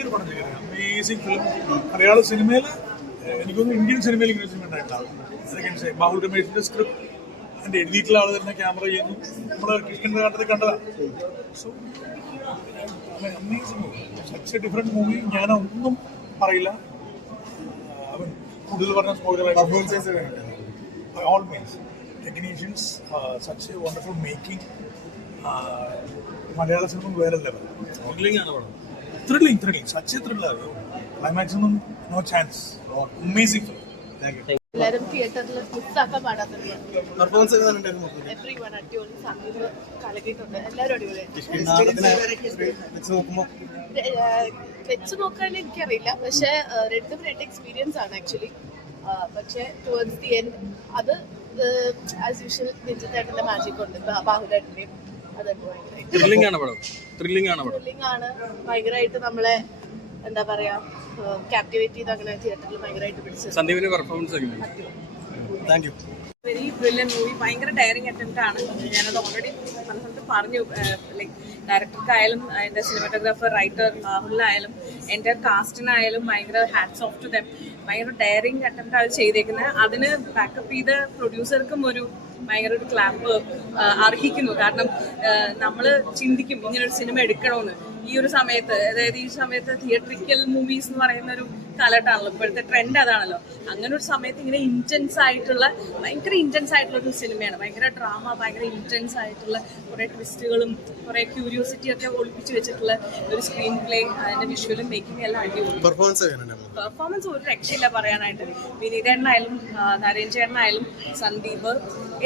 ഗംഭീർ പടം ചെയ്തത്, amazing film. മലയാള സിനിമയിൽ എനിക്കൊന്നും ഇന്ത്യൻ സിനിമയിൽ ഇങ്ങനെ സിനിമ ഉണ്ടായിട്ടുണ്ടാവും. ബാഹുൽ രമേഷിന്റെ സ്ക്രിപ്റ്റ് എൻ്റെ എഴുതിയിട്ടുള്ള ആൾ തന്നെ ക്യാമറ ചെയ്യുന്നു. നമ്മൾ കൃഷ്ണന്റെ കാട്ടത്തിൽ കണ്ടതാണ്. So amazing movie, such a different movie. ഞാനൊന്നും പറയില്ല, അവൻ കൂടുതൽ പറഞ്ഞ spoiler. All means technicians, such a wonderful making. മലയാള സിനിമ വേറെ level. Thrilling such a thriller. ക്ലൈമാക്സിനും no chance. Amazing film. Thank you. എല്ലാവരും തിയേറ്ററിൽ മിസ്സാക്കാൻ പാടാത്തുണ്ട്. പെർഫോമൻസ് എവ്രിവൺ അടിപൊളി, സംഗീതം കലക്കിയിട്ടുണ്ട്, എല്ലാവരും അടിപൊളി. വെച്ച് നോക്കാൻ എനിക്കറിയില്ല, പക്ഷെ രണ്ടും രണ്ട് എക്സ്പീരിയൻസ് ആണ് ആക്ച്വലി. പക്ഷെ ടുവേർഡ്സ് ദി എൻഡ് അത് ആസ് യൂഷ്വൽ രഞ്ജിത്തേട്ടൻ്റെ മാജിക് ഉണ്ട്, ബാഹുലേട്ടൻ്റെയും. അതെനിക്ക് ത്രില്ലിംഗ് ആണ്. ഭയങ്കരമായിട്ട് നമ്മളെ എന്താ പറയാ ക്യാപ്റ്റിവേറ്റ് ചെയ്ത് അങ്ങനെ തിയേറ്ററിൽ ഭയങ്കരമായിട്ട് പിടിച്ചത്. സന്ദീപിന്റെ performance thank you. Very brilliant movie, ഭയങ്കര ഡയറിങ് അറ്റംപ്റ്റ് ആണ്. ഞാനത് ഓൾറെഡി പല സ്ഥലത്ത് പറഞ്ഞു. ലൈക്ക് ഡയറക്ടർക്കായാലും അതിൻ്റെ സിനിമാറ്റോഗ്രാഫർ, റൈറ്റർ ബാഹുലിനായാലും എൻ്റെ കാസ്റ്റിനായാലും ഭയങ്കര ഹാറ്റ്സ് ഓഫ് ടു ദം. ഭയങ്കര ഡയറിങ് അറ്റംപ്റ്റ് അത് ചെയ്തേക്കുന്നത്. അതിന് ബാക്കപ്പ് ചെയ്ത പ്രൊഡ്യൂസർക്കും ഭയങ്കര ഒരു ക്ലാപ്പ് അർഹിക്കുന്നു. കാരണം നമ്മൾ ചിന്തിക്കും ഇങ്ങനൊരു സിനിമ എടുക്കണമെന്ന്. ഈ ഒരു സമയത്ത്, അതായത് ഈ സമയത്ത് തിയേറ്ററിക്കൽ മൂവീസ് എന്ന് പറയുന്ന ഒരു കാലഘട്ടമാണല്ലോ, ഇപ്പോഴത്തെ ട്രെൻഡ് അതാണല്ലോ. അങ്ങനെ ഒരു സമയത്ത് ഇങ്ങനെ ഭയങ്കര ഇൻറ്റൻസ് ആയിട്ടുള്ള ഒരു സിനിമയാണ്. ഭയങ്കര ഡ്രാമ, ഭയങ്കര ഇൻറ്റൻസ് ആയിട്ടുള്ള കുറേ ട്വിസ്റ്റുകളും കുറേ ക്യൂരിയോസിറ്റി ഒക്കെ ഒളിപ്പിച്ച് വെച്ചിട്ടുള്ള ഒരു സ്ക്രീൻ പ്ലേ, അതിന്റെ വിഷ്വലും മേക്കിംഗ് എല്ലാം അടിപൊളി. പെർഫോമൻസ് ഒരു രക്ഷയില്ല പറയാനായിട്ട്. വിനീതേട്ടനായാലും നരേൻചേട്ടനായാലും സന്ദീപ്,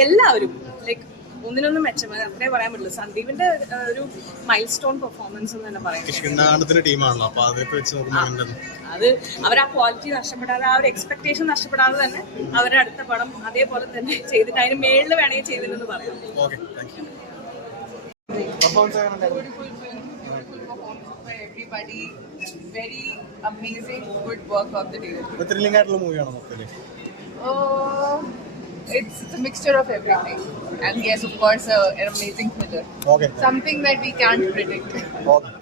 എല്ലാവരും ലൈക്ക് ഒന്നിനൊന്നും മെച്ചം അത്രേ പറയാൻ പറ്റില്ല. സന്ദീപിന്റെ ഒരു മൈൽ സ്റ്റോൺ പെർഫോമൻസ് എന്ന് തന്നെ പറയാം. അത് അവർ ആ ക്വാളിറ്റി നഷ്ടപ്പെടാതെ, ആ ഒരു എക്സ്പെക്ടേഷൻ നഷ്ടപ്പെടാതെ തന്നെ അവരുടെ അടുത്ത പടം അതേപോലെ തന്നെ ചെയ്തിട്ട് അതിന് മേളിൽ വേണമെങ്കിൽ ചെയ്തില്ലെന്ന് പറയാം. Everybody, very amazing, good work of the day. Thrilling ആയിട്ടുള്ള മൂവിയാണോ മൊത്തത്തില്? It's a mixture of everything, and yes, of course, an amazing thriller. Okay. Something that we can't predict. Okay.